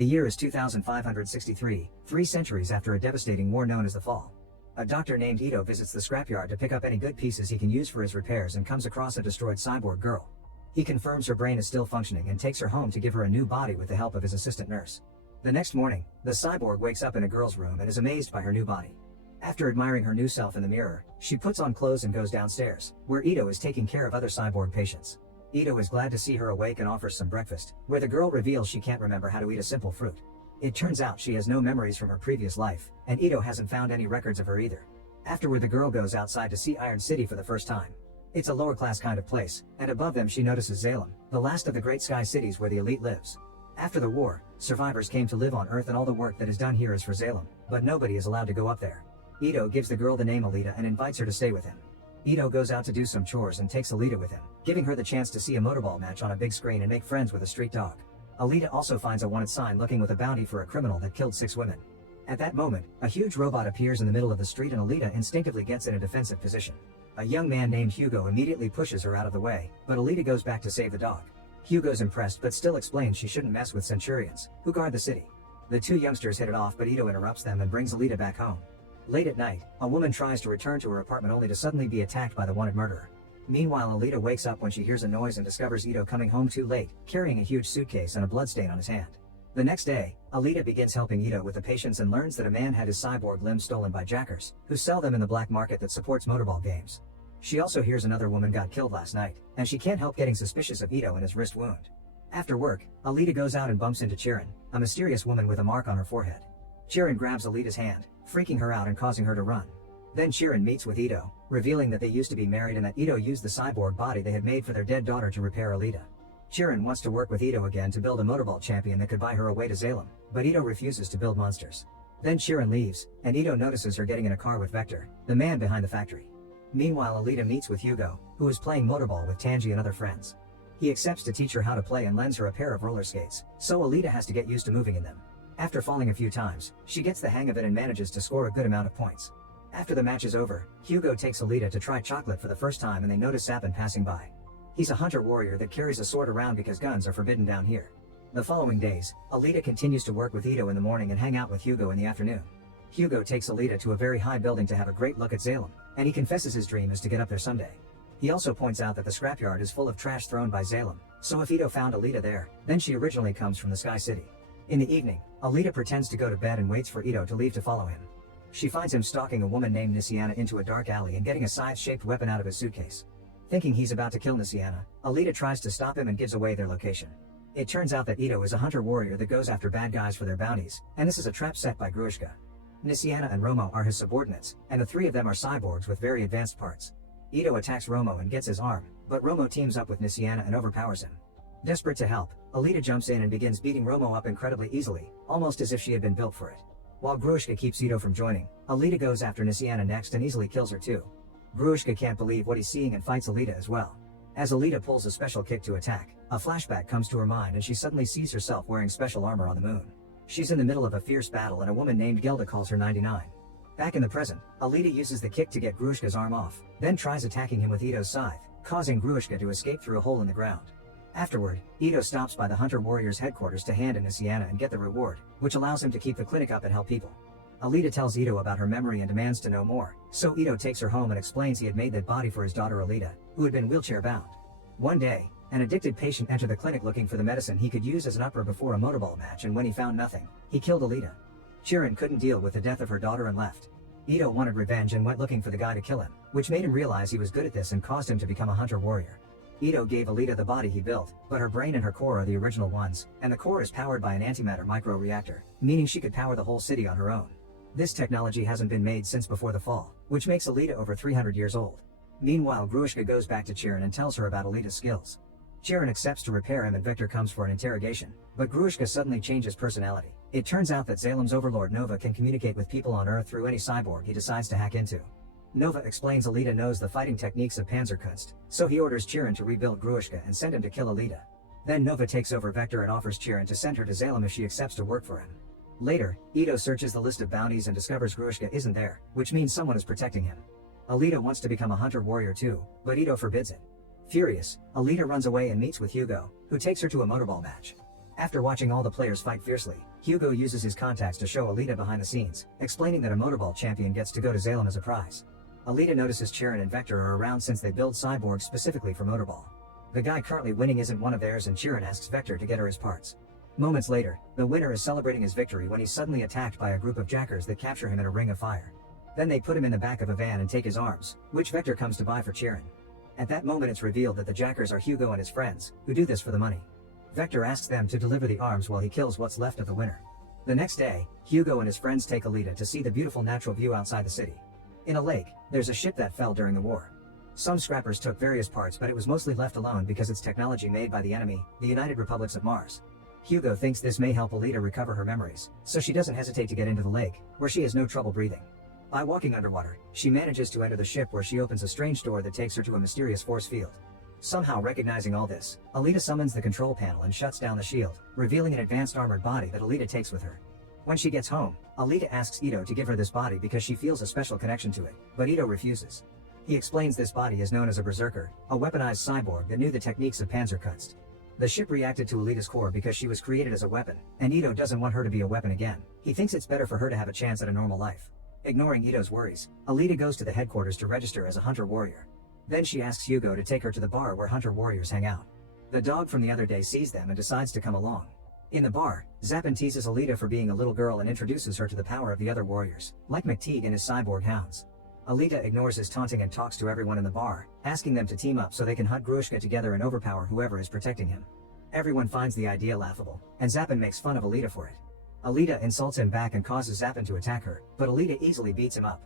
The year is 2563, 3 centuries after a devastating war known as the Fall. A doctor named Ito visits the scrapyard to pick up any good pieces he can use for his repairs and comes across a destroyed cyborg girl. He confirms her brain is still functioning and takes her home to give her a new body with the help of his assistant nurse. The next morning, the cyborg wakes up in a girl's room and is amazed by her new body. After admiring her new self in the mirror, she puts on clothes and goes downstairs, where Ito is taking care of other cyborg patients. Ito is glad to see her awake and offers some breakfast, where the girl reveals she can't remember how to eat a simple fruit. It turns out she has no memories from her previous life, and Ito hasn't found any records of her either. Afterward, the girl goes outside to see Iron City for the first time. It's a lower class kind of place, and above them she notices Zalem, the last of the great sky cities where the elite lives. After the war, survivors came to live on Earth and all the work that is done here is for Zalem, but nobody is allowed to go up there. Ito gives the girl the name Alita and invites her to stay with him. Ito goes out to do some chores and takes Alita with him, giving her the chance to see a motorball match on a big screen and make friends with a street dog. Alita also finds a wanted sign looking with a bounty for a criminal that killed 6 women. At that moment, a huge robot appears in the middle of the street and Alita instinctively gets in a defensive position. A young man named Hugo immediately pushes her out of the way, but Alita goes back to save the dog. Hugo's impressed but still explains she shouldn't mess with centurions, who guard the city. The 2 youngsters hit it off, but Ito interrupts them and brings Alita back home. Late at night, a woman tries to return to her apartment only to suddenly be attacked by the wanted murderer. Meanwhile, Alita wakes up when she hears a noise and discovers Ito coming home too late, carrying a huge suitcase and a bloodstain on his hand. The next day, Alita begins helping Ito with the patients and learns that a man had his cyborg limbs stolen by jackers, who sell them in the black market that supports motorball games. She also hears another woman got killed last night, and she can't help getting suspicious of Ito and his wrist wound. After work, Alita goes out and bumps into Chirin, a mysterious woman with a mark on her forehead. Chirin grabs Alita's hand, freaking her out and causing her to run. Then Chirin meets with Ito, revealing that they used to be married and that Ito used the cyborg body they had made for their dead daughter to repair Alita. Chirin wants to work with Ito again to build a motorball champion that could buy her a way to Zalem, but Ito refuses to build monsters. Then Chirin leaves, and Ito notices her getting in a car with Vector, the man behind the factory. Meanwhile, Alita meets with Hugo, who is playing motorball with Tanji and other friends. He accepts to teach her how to play and lends her a pair of roller skates, so Alita has to get used to moving in them. After falling a few times, she gets the hang of it and manages to score a good amount of points. After the match is over, Hugo takes Alita to try chocolate for the first time and they notice Sapin passing by. He's a hunter-warrior that carries a sword around because guns are forbidden down here. The following days, Alita continues to work with Ito in the morning and hang out with Hugo in the afternoon. Hugo takes Alita to a very high building to have a great look at Zalem, and he confesses his dream is to get up there someday. He also points out that the scrapyard is full of trash thrown by Zalem, so if Ito found Alita there, then she originally comes from the Sky City. In the evening, Alita pretends to go to bed and waits for Ito to leave to follow him. She finds him stalking a woman named Nisiana into a dark alley and getting a scythe-shaped weapon out of his suitcase. Thinking he's about to kill Nisiana, Alita tries to stop him and gives away their location. It turns out that Ito is a hunter-warrior that goes after bad guys for their bounties, and this is a trap set by Grushka. Nisiana and Romo are his subordinates, and the 3 of them are cyborgs with very advanced parts. Ito attacks Romo and gets his arm, but Romo teams up with Nisiana and overpowers him. Desperate to help, Alita jumps in and begins beating Romo up incredibly easily, almost as if she had been built for it. While Grushka keeps Ito from joining, Alita goes after Nisiana next and easily kills her too. Grushka can't believe what he's seeing and fights Alita as well. As Alita pulls a special kick to attack, a flashback comes to her mind and she suddenly sees herself wearing special armor on the moon. She's in the middle of a fierce battle and a woman named Gelda calls her 99. Back in the present, Alita uses the kick to get Grushka's arm off, then tries attacking him with Ito's scythe, causing Grushka to escape through a hole in the ground. Afterward, Ito stops by the Hunter Warriors headquarters to hand in Nisiana and get the reward, which allows him to keep the clinic up and help people. Alita tells Ito about her memory and demands to know more, so Ito takes her home and explains he had made that body for his daughter Alita, who had been wheelchair-bound. One day, an addicted patient entered the clinic looking for the medicine he could use as an upper before a motorball match, and when he found nothing, he killed Alita. Chirin couldn't deal with the death of her daughter and left. Ito wanted revenge and went looking for the guy to kill him, which made him realize he was good at this and caused him to become a hunter-warrior. Ito gave Alita the body he built, but her brain and her core are the original ones, and the core is powered by an antimatter micro-reactor, meaning she could power the whole city on her own. This technology hasn't been made since before the fall, which makes Alita over 300 years old. Meanwhile, Grushka goes back to Chirin and tells her about Alita's skills. Chirin accepts to repair him and Vector comes for an interrogation, but Grushka suddenly changes personality. It turns out that Zalem's overlord Nova can communicate with people on Earth through any cyborg he decides to hack into. Nova explains Alita knows the fighting techniques of Panzerkunst, so he orders Chirin to rebuild Grushka and send him to kill Alita. Then Nova takes over Vector and offers Chirin to send her to Zalem if she accepts to work for him. Later, Ito searches the list of bounties and discovers Grushka isn't there, which means someone is protecting him. Alita wants to become a hunter-warrior too, but Ito forbids it. Furious, Alita runs away and meets with Hugo, who takes her to a motorball match. After watching all the players fight fiercely, Hugo uses his contacts to show Alita behind the scenes, explaining that a motorball champion gets to go to Salem as a prize. Alita notices Chiron and Vector are around since they build cyborgs specifically for motorball. The guy currently winning isn't one of theirs and Chiron asks Vector to get her his parts. Moments later, the winner is celebrating his victory when he's suddenly attacked by a group of jackers that capture him in a ring of fire. Then they put him in the back of a van and take his arms, which Vector comes to buy for Chiron. At that moment it's revealed that the jackers are Hugo and his friends, who do this for the money. Vector asks them to deliver the arms while he kills what's left of the winner. The next day, Hugo and his friends take Alita to see the beautiful natural view outside the city. In a lake, there's a ship that fell during the war. Some scrappers took various parts but it was mostly left alone because it's technology made by the enemy, the United Republics of Mars. Hugo thinks this may help Alita recover her memories, so she doesn't hesitate to get into the lake, where she has no trouble breathing. By walking underwater, she manages to enter the ship where she opens a strange door that takes her to a mysterious force field. Somehow recognizing all this, Alita summons the control panel and shuts down the shield, revealing an advanced armored body that Alita takes with her. When she gets home, Alita asks Ito to give her this body because she feels a special connection to it, but Ito refuses. He explains this body is known as a berserker, a weaponized cyborg that knew the techniques of Panzerkunst. The ship reacted to Alita's core because she was created as a weapon, and Ito doesn't want her to be a weapon again. He thinks it's better for her to have a chance at a normal life. Ignoring Ito's worries, Alita goes to the headquarters to register as a hunter warrior. Then she asks Hugo to take her to the bar where hunter warriors hang out. The dog from the other day sees them and decides to come along. In the bar, Zappin teases Alita for being a little girl and introduces her to the power of the other warriors, like McTeague and his cyborg hounds. Alita ignores his taunting and talks to everyone in the bar, asking them to team up so they can hunt Grushka together and overpower whoever is protecting him. Everyone finds the idea laughable, and Zappin makes fun of Alita for it. Alita insults him back and causes Zappin to attack her, but Alita easily beats him up.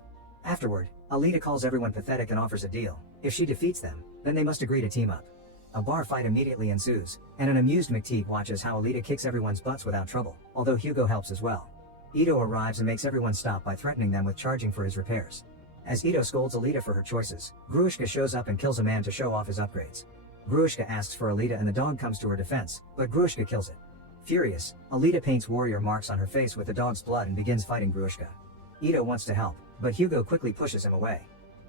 Afterward, Alita calls everyone pathetic and offers a deal. If she defeats them, then they must agree to team up. A bar fight immediately ensues, and an amused McTeague watches how Alita kicks everyone's butts without trouble, although Hugo helps as well. Ito arrives and makes everyone stop by threatening them with charging for his repairs. As Ito scolds Alita for her choices, Grushka shows up and kills a man to show off his upgrades. Grushka asks for Alita and the dog comes to her defense, but Grushka kills it. Furious, Alita paints warrior marks on her face with the dog's blood and begins fighting Grushka. Ito wants to help, but Hugo quickly pushes him away.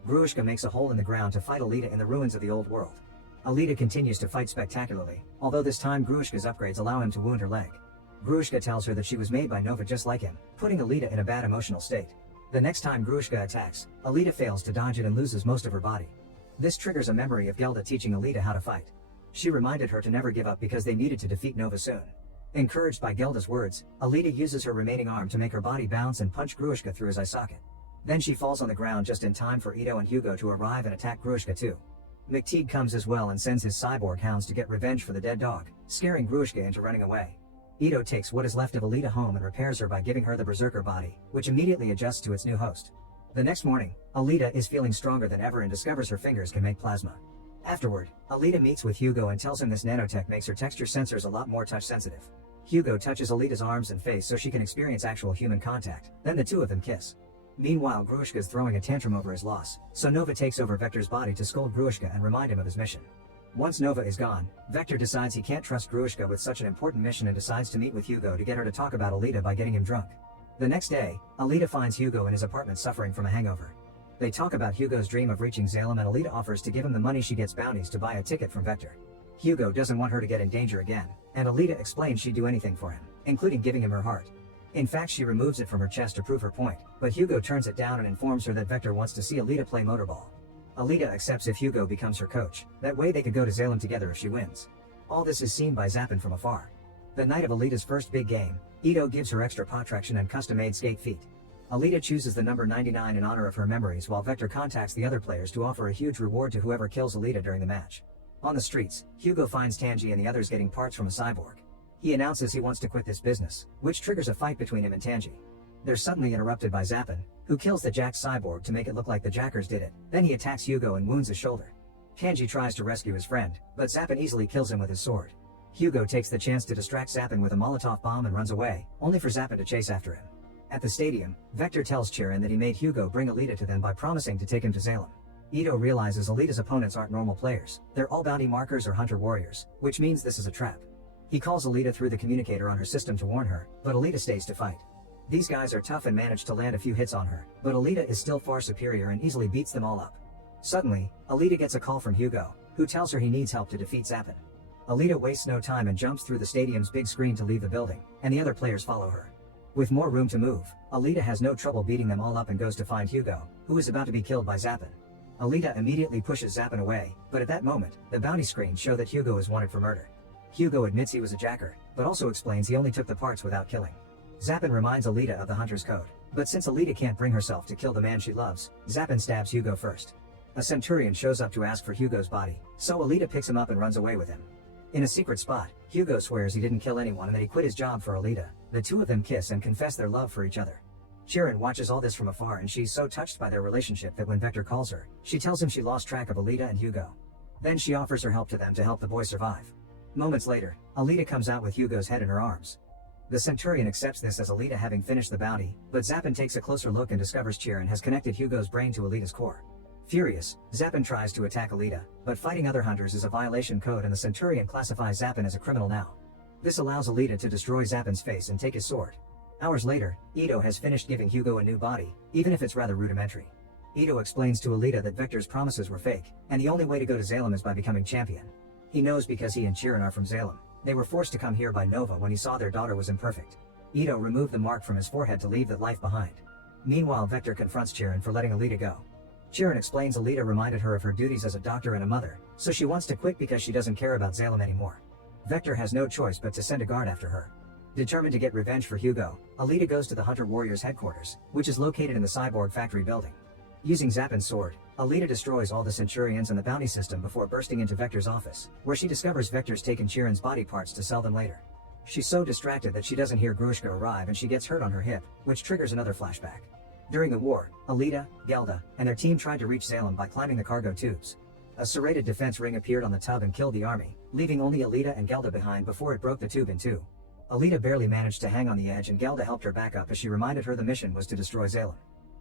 Grushka makes a hole in the ground to fight Alita in the ruins of the old world. Alita continues to fight spectacularly, although this time Grushka's upgrades allow him to wound her leg. Grushka tells her that she was made by Nova just like him, putting Alita in a bad emotional state. The next time Grushka attacks, Alita fails to dodge it and loses most of her body. This triggers a memory of Gelda teaching Alita how to fight. She reminded her to never give up because they needed to defeat Nova soon. Encouraged by Gelda's words, Alita uses her remaining arm to make her body bounce and punch Grushka through his eye socket. Then she falls on the ground just in time for Ito and Hugo to arrive and attack Grushka too. McTeague comes as well and sends his cyborg hounds to get revenge for the dead dog, scaring Grushka into running away. Ito takes what is left of Alita home and repairs her by giving her the berserker body, which immediately adjusts to its new host. The next morning, Alita is feeling stronger than ever and discovers her fingers can make plasma. Afterward, Alita meets with Hugo and tells him this nanotech makes her texture sensors a lot more touch sensitive. Hugo touches Alita's arms and face so she can experience actual human contact, then the two of them kiss. Meanwhile, Grushka's throwing a tantrum over his loss, so Nova takes over Vector's body to scold Grushka and remind him of his mission. Once Nova is gone, Vector decides he can't trust Grushka with such an important mission and decides to meet with Hugo to get her to talk about Alita by getting him drunk. The next day, Alita finds Hugo in his apartment suffering from a hangover. They talk about Hugo's dream of reaching Salem and Alita offers to give him the money she gets bounties to buy a ticket from Vector. Hugo doesn't want her to get in danger again, and Alita explains she'd do anything for him, including giving him her heart. In fact, she removes it from her chest to prove her point, but Hugo turns it down and informs her that Vector wants to see Alita play motorball. Alita accepts if Hugo becomes her coach, that way they could go to Salem together if she wins. All this is seen by Zappin from afar. The night of Alita's first big game, Ito gives her extra paw traction and custom-made skate feet. Alita chooses the number 99 in honor of her memories while Vector contacts the other players to offer a huge reward to whoever kills Alita during the match. On the streets, Hugo finds Tanji and the others getting parts from a cyborg. He announces he wants to quit this business, which triggers a fight between him and Tanji. They're suddenly interrupted by Zappin, who kills the jacked cyborg to make it look like the jackers did it. Then he attacks Hugo and wounds his shoulder. Tanji tries to rescue his friend, but Zappin easily kills him with his sword. Hugo takes the chance to distract Zappin with a Molotov bomb and runs away, only for Zappin to chase after him. At the stadium, Vector tells Chiron that he made Hugo bring Alita to them by promising to take him to Salem. Ito realizes Alita's opponents aren't normal players, they're all bounty markers or hunter warriors, which means this is a trap. He calls Alita through the communicator on her system to warn her, but Alita stays to fight. These guys are tough and manage to land a few hits on her, but Alita is still far superior and easily beats them all up. Suddenly, Alita gets a call from Hugo, who tells her he needs help to defeat Zappin. Alita wastes no time and jumps through the stadium's big screen to leave the building, and the other players follow her. With more room to move, Alita has no trouble beating them all up and goes to find Hugo, who is about to be killed by Zappin. Alita immediately pushes Zappin away, but at that moment, the bounty screens show that Hugo is wanted for murder. Hugo admits he was a jacker, but also explains he only took the parts without killing. Zappin reminds Alita of the Hunter's Code, but since Alita can't bring herself to kill the man she loves, Zappin stabs Hugo first. A Centurion shows up to ask for Hugo's body, so Alita picks him up and runs away with him. In a secret spot, Hugo swears he didn't kill anyone and that he quit his job for Alita. The two of them kiss and confess their love for each other. Chiron watches all this from afar and she's so touched by their relationship that when Vector calls her, she tells him she lost track of Alita and Hugo. Then she offers her help to them to help the boy survive. Moments later, Alita comes out with Hugo's head in her arms. The Centurion accepts this as Alita having finished the bounty, but Zappin takes a closer look and discovers Chiron has connected Hugo's brain to Alita's core. Furious, Zappin tries to attack Alita, but fighting other hunters is a violation code and the Centurion classifies Zappin as a criminal now. This allows Alita to destroy Zappin's face and take his sword. Hours later, Ito has finished giving Hugo a new body, even if it's rather rudimentary. Ito explains to Alita that Vector's promises were fake, and the only way to go to Zalem is by becoming champion. He knows because he and Chiron are from Zalem. They were forced to come here by Nova when he saw their daughter was imperfect. Ito removed the mark from his forehead to leave that life behind. Meanwhile, Vector confronts Chiron for letting Alita go. Chiron explains Alita reminded her of her duties as a doctor and a mother, so she wants to quit because she doesn't care about Zalem anymore. Vector has no choice but to send a guard after her. Determined to get revenge for Hugo, Alita goes to the Hunter Warriors headquarters, which is located in the cyborg factory building. Using Zappin's sword, Alita destroys all the Centurions and the bounty system before bursting into Vector's office, where she discovers Vector's taken Chiron's body parts to sell them later. She's so distracted that she doesn't hear Grushka arrive and she gets hurt on her hip, which triggers another flashback. During the war, Alita, Gelda, and their team tried to reach Zalem by climbing the cargo tubes. A serrated defense ring appeared on the tub and killed the army, leaving only Alita and Gelda behind before it broke the tube in two. Alita barely managed to hang on the edge and Gelda helped her back up as she reminded her the mission was to destroy Zalem.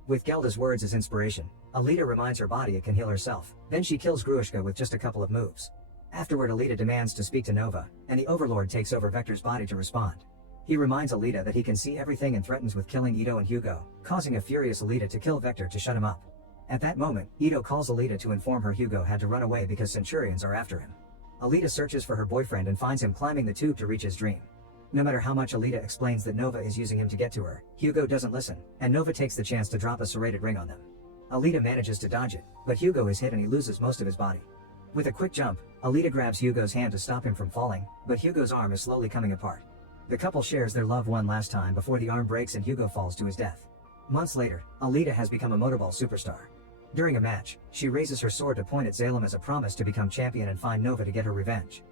With Gelda's words as inspiration, Alita reminds her body it can heal herself, then she kills Grushka with just a couple of moves. Afterward, Alita demands to speak to Nova, and the Overlord takes over Vector's body to respond. He reminds Alita that he can see everything and threatens with killing Ito and Hugo, causing a furious Alita to kill Vector to shut him up. At that moment, Ito calls Alita to inform her Hugo had to run away because Centurions are after him. Alita searches for her boyfriend and finds him climbing the tube to reach his dream. No matter how much Alita explains that Nova is using him to get to her, Hugo doesn't listen, and Nova takes the chance to drop a serrated ring on them. Alita manages to dodge it, but Hugo is hit and he loses most of his body. With a quick jump, Alita grabs Hugo's hand to stop him from falling, but Hugo's arm is slowly coming apart. The couple shares their love one last time before the arm breaks and Hugo falls to his death. Months later, Alita has become a motorball superstar. During a match, she raises her sword to point at Zalem as a promise to become champion and find Nova to get her revenge.